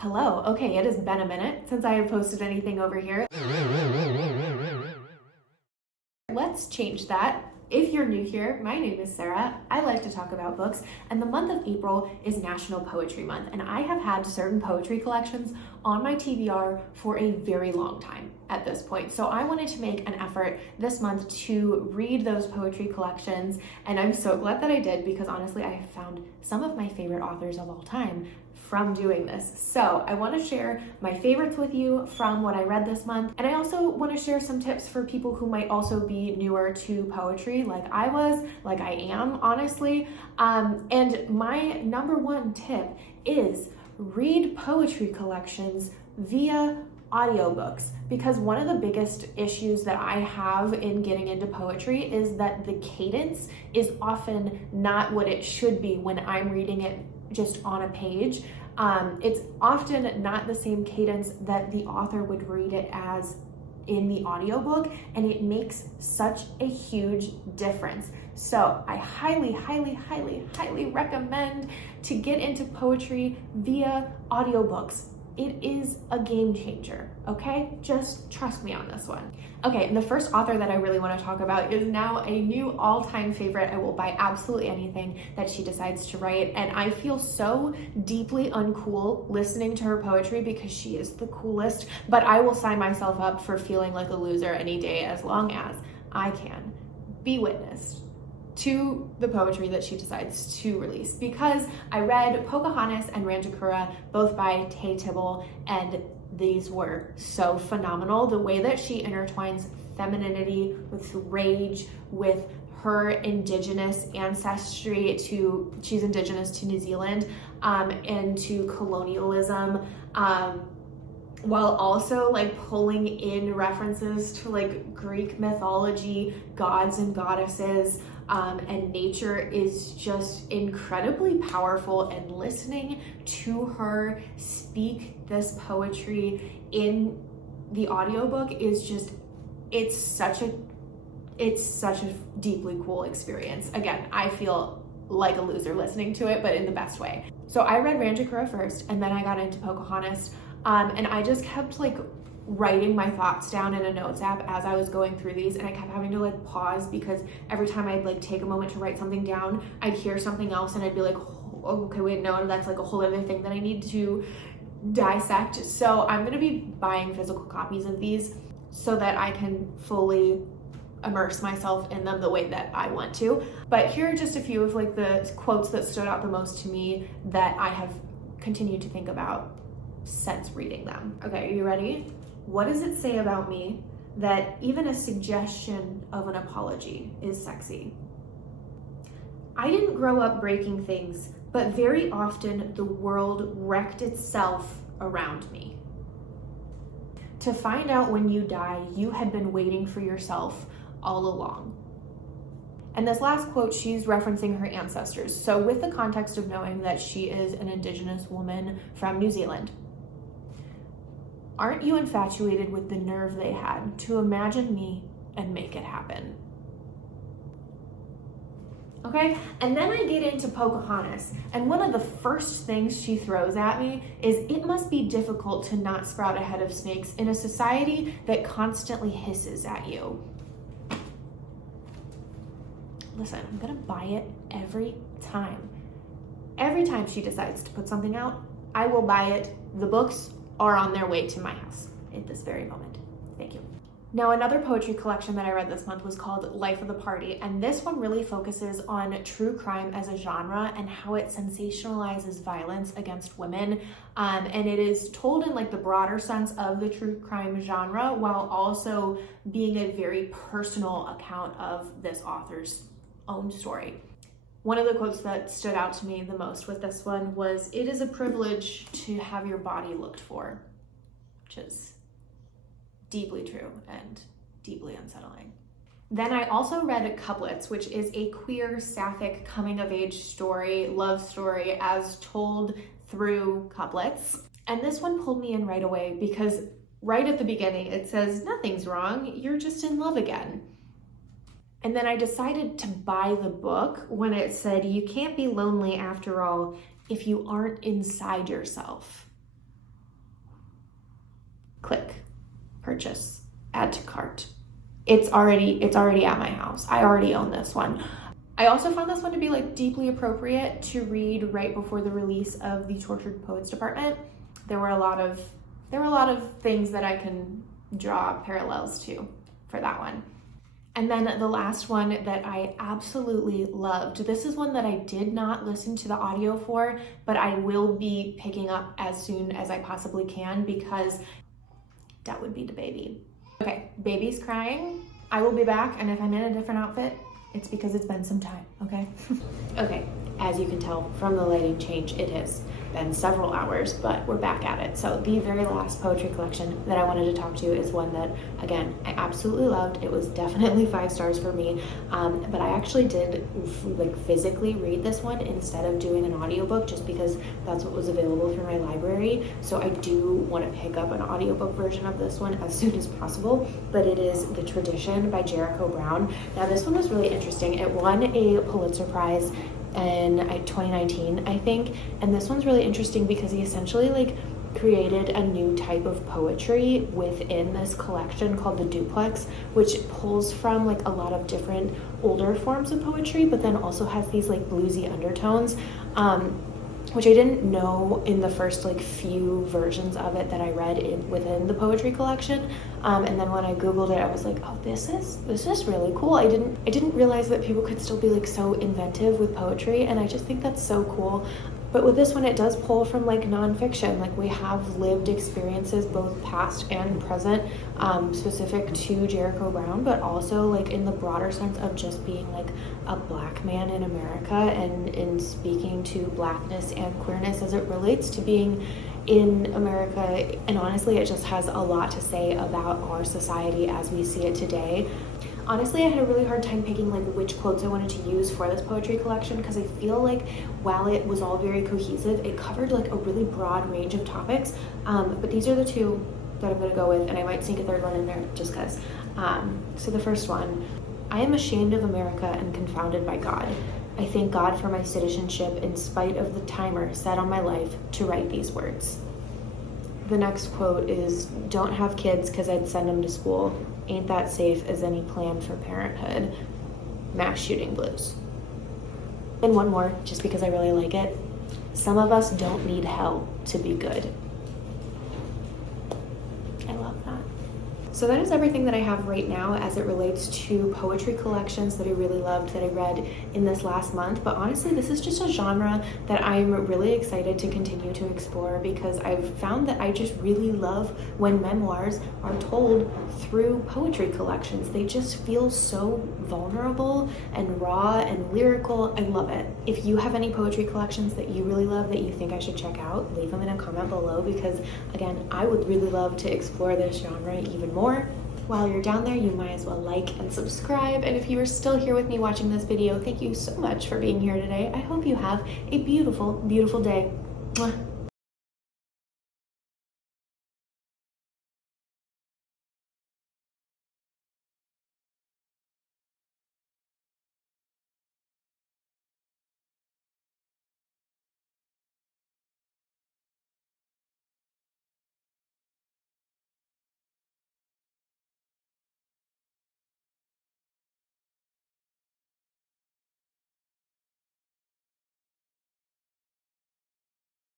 Hello. Okay, it has been a minute since I have posted anything over here. Let's change that. If you're new here, my name is Sarah. I like to talk about books, and the month of April is National Poetry Month, and I have had certain poetry collections on my TBR for a very long time at this point. So I wanted to make an effort this month to read those poetry collections, and I'm so glad that I did because honestly, I have found some of my favorite authors of all time from doing this. So I want to share my favorites with you from what I read this month. And I also want to share some tips for people who might also be newer to poetry like I was, like I am, honestly. And my number one tip is read poetry collections via audiobooks, because one of the biggest issues that I have in getting into poetry is that the cadence is often not what it should be when I'm reading it just on a page. It's often not the same cadence that the author would read it as in the audiobook, and it makes such a huge difference. So I highly, highly, highly, highly recommend to get into poetry via audiobooks. It is a game changer, okay? Just trust me on this one. Okay, and the first author that I really want to talk about is now a new all-time favorite. I will buy absolutely anything that she decides to write, and I feel so deeply uncool listening to her poetry because she is the coolest, but I will sign myself up for feeling like a loser any day as long as I can be witnessed to the poetry that she decides to release, because I read Poūkahangatus and Rangikura, both by Tayi Tibble, and these were so phenomenal. The way that she intertwines femininity with rage, with her indigenous ancestry she's indigenous to New Zealand, and to colonialism, while also like pulling in references to like Greek mythology, gods and goddesses, and nature is just incredibly powerful, and listening to her speak this poetry in the audiobook is just, it's such a deeply cool experience. Again, I feel like a loser listening to it, but in the best way. So I read Rangikura first, and then I got into Poūkahangatus, and I just kept like writing my thoughts down in a notes app as I was going through these, and I kept having to like pause because every time I'd like take a moment to write something down, I'd hear something else and I'd be like, oh, okay, wait, no, that's like a whole other thing that I need to dissect. So I'm gonna be buying physical copies of these so that I can fully immerse myself in them the way that I want to. But here are just a few of like the quotes that stood out the most to me that I have continued to think about since reading them. Okay, are you ready? What does it say about me that even a suggestion of an apology is sexy? I didn't grow up breaking things, but very often the world wrecked itself around me. To find out when you die, you had been waiting for yourself all along. And this last quote, she's referencing her ancestors. So with the context of knowing that she is an indigenous woman from New Zealand, aren't you infatuated with the nerve they had to imagine me and make it happen? Okay, and then I get into Poūkahangatus, and one of the first things she throws at me is, it must be difficult to not sprout a head of snakes in a society that constantly hisses at you. Listen, I'm gonna buy it every time. Every time she decides to put something out, I will buy it. The books are on their way to my house at this very moment. Thank you. Now, another poetry collection that I read this month was called Life of the Party, and this one really focuses on true crime as a genre and how it sensationalizes violence against women, and it is told in like the broader sense of the true crime genre, while also being a very personal account of this author's own story. One of the quotes that stood out to me the most with this one was, "It is a privilege to have your body looked for," which is deeply true and deeply unsettling. Then I also read Couplets, which is a queer sapphic coming-of-age story, love story, as told through couplets. And this one pulled me in right away because right at the beginning it says, "Nothing's wrong, you're just in love again." And then I decided to buy the book when it said, "You can't be lonely after all if you aren't inside yourself." Click, purchase, add to cart. It's already at my house. I already own this one. I also found this one to be like deeply appropriate to read right before the release of the Tortured Poets Department. There were a lot of things that I can draw parallels to for that one. And then the last one that I absolutely loved. This is one that I did not listen to the audio for, but I will be picking up as soon as I possibly can because that would be the baby. Okay, baby's crying. I will be back, and if I'm in a different outfit, it's because it's been some time, okay? Okay, as you can tell from the lighting change, it has been several hours, but we're back at it. So the very last poetry collection that I wanted to talk to is one that, again, I absolutely loved. It was definitely 5 stars for me, but I actually did like physically read this one instead of doing an audiobook just because that's what was available through my library. So I do want to pick up an audiobook version of this one as soon as possible, but it is The Tradition by Jericho Brown. Now this one was really interesting. It won a Pulitzer Prize in 2019, I think, and this one's really interesting because he essentially like created a new type of poetry within this collection called the duplex, which pulls from like a lot of different older forms of poetry, but then also has these like bluesy undertones, which I didn't know in the first like few versions of it that I read within the poetry collection. And then when I Googled it, I was like, oh, this is really cool. I didn't realize that people could still be like so inventive with poetry, and I just think that's so cool. But with this one, it does pull from like nonfiction. Like we have lived experiences, both past and present, specific to Jericho Brown, but also like in the broader sense of just being like a Black man in America and in speaking to Blackness and queerness as it relates to being in America. And honestly, it just has a lot to say about our society as we see it today. Honestly, I had a really hard time picking like which quotes I wanted to use for this poetry collection because I feel like while it was all very cohesive, it covered like a really broad range of topics. But these are the 2 that I'm going to go with, and I might sneak a 3rd one in there just because. So the first one, I am ashamed of America and confounded by God. I thank God for my citizenship in spite of the timer set on my life to write these words. The next quote is, don't have kids because I'd send them to school. Ain't that safe as any plan for parenthood. Mass shooting blues. And one more, just because I really like it. Some of us don't need hell to be good. I love that. So that is everything that I have right now as it relates to poetry collections that I really loved that I read in this last month. But honestly, this is just a genre that I'm really excited to continue to explore because I've found that I just really love when memoirs are told through poetry collections. They just feel so vulnerable and raw and lyrical. I love it. If you have any poetry collections that you really love that you think I should check out, leave them in a comment below because, again, I would really love to explore this genre even more. While you're down there, you might as well like and subscribe. And if you are still here with me watching this video, thank you so much for being here today. I hope you have a beautiful, beautiful day. Mwah.